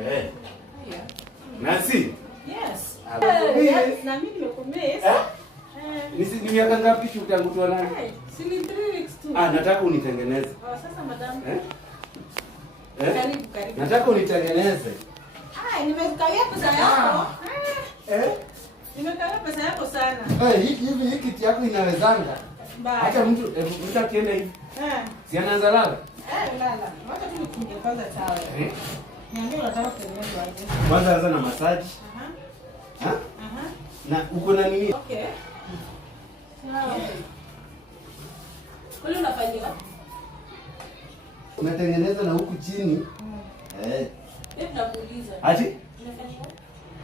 Eh. Nasi? Yes. Yes. Na mimi nimekumiss. Ni miaka ngapi tangu tuonane? Si ni 3 weeks tu. Nataka unitengeneze. Sasa madam. Karibu. Nataka unitengeneze. Nimekawia pesa yako. Nimekawia pesa yako sana. Hii kiti yako inawezanga. Hata mtu akienda hivi. Si anaanza lala? Lala. Wacha tu nikunje kwanza chawe. Niambie unataka kutengeneza aje? Kwanza anza na massage. Na uko na nini? Okay. Kule unafanyia? Unatengeneza na huku chini. Nakuuliza. Ati?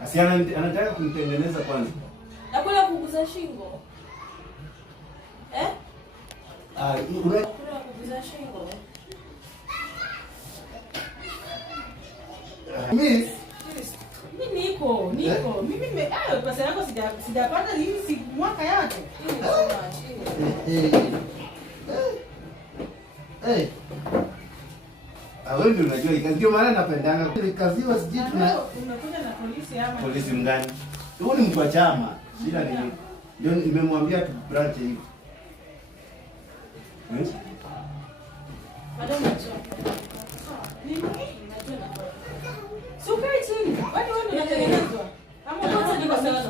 Unafanyia? Anataka kunitengeneza kwanza. Na kule kuguza shingo. Kuguza shingo. Miss Niko. Mimi pesa yako sijapata hivi si mwaka yote. Wewe ndio unajua ndio maana napendanga kaziwa siji unakuja na polisi ama polisi mgani? Huyu ni mtu wa chama. Shida ni nini? Ndio nimemwambia tu branch hivi. Madam najua. Nini? Sukai chini. Kwani wewe unatengenezwa? Ama unataka niko sawa?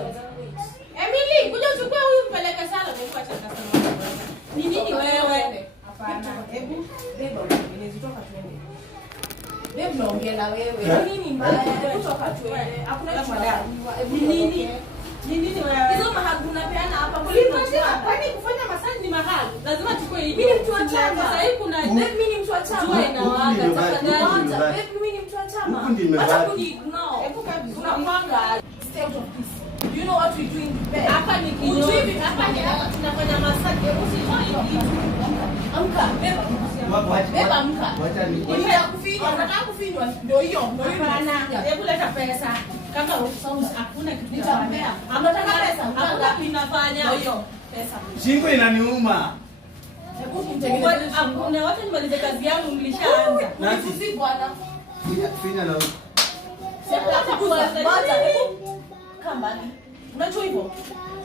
Emily, kuja uchukue huyu mpeleke sala nimekuwa chaka sana. Ni nini wewe? Hapana. Hebu beba utengeneze toka twende. Beba naongea na wewe. Ni nini mbaya? Kutoka twende. Hakuna shida. Ni nini? Ni nini wewe? Hizo mahagu unapeana hapa kwa nini? Kwani kufanya massage ni mahali? Lazima chukue hii. Mimi mtu wa chama. Sasa hii kuna mimi ni mtu wa chama na waga tafadhali. Mimi ni mtu wa chama. Acha kuniignore. Hebu kabisa. Unapanga stay out of this. You know what we do in the bed. Hapa ni kinywa. Hapa ni hapa tunafanya massage. Usifanye hivi. Amka, beba. Beba amka. Wacha ni. Unataka kufinywa ndio hiyo. Hapana. Hebu leta pesa. Kama hakuna kitu nitampea. Anataka pesa. Hakuna pinafanya hiyo. Pesa. Shingo inaniuma. Hebu mtengeneze. Hakuna watu nimalize kazi yangu nilishaanza. Nasi bwana. Finya na sasa kuanza hebu kambani. Unajua hivyo?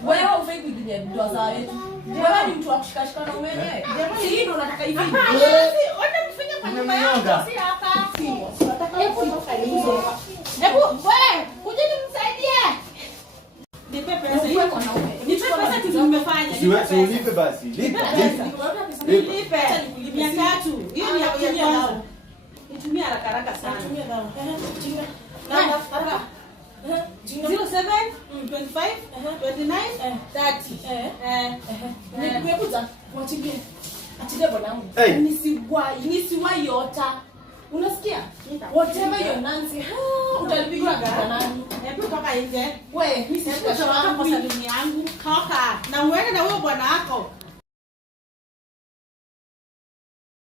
Wewe ufai kudunia ndoa za wetu. Wewe ni mtu wa kushikashika na umeme. Jamani hii ndo nataka hivi. Ona mfanya kwa nyumba yako si hapa. Nataka hebu ndoka hizo. Hebu wewe kuja nimsaidie. Nipe pesa hiyo kwa naume. Nipe pesa tumefanya. Siwezi ulipe basi. Lipa. Nilipe. 300. Hiyo ni ya kunywa. Nitumia haraka sana. Nitumia dawa. Chinga. Namba haraka. 07 25 29 30. Nimekuja kuachibia. Achile bwanangu. Nisiwai yota. Unasikia? Whatever your Nancy. Utalipigwa gari nani? Hebu toka nje. Wewe, mimi sikuwa kwa saluni yangu. Toka. Na uende na wewe bwana wako.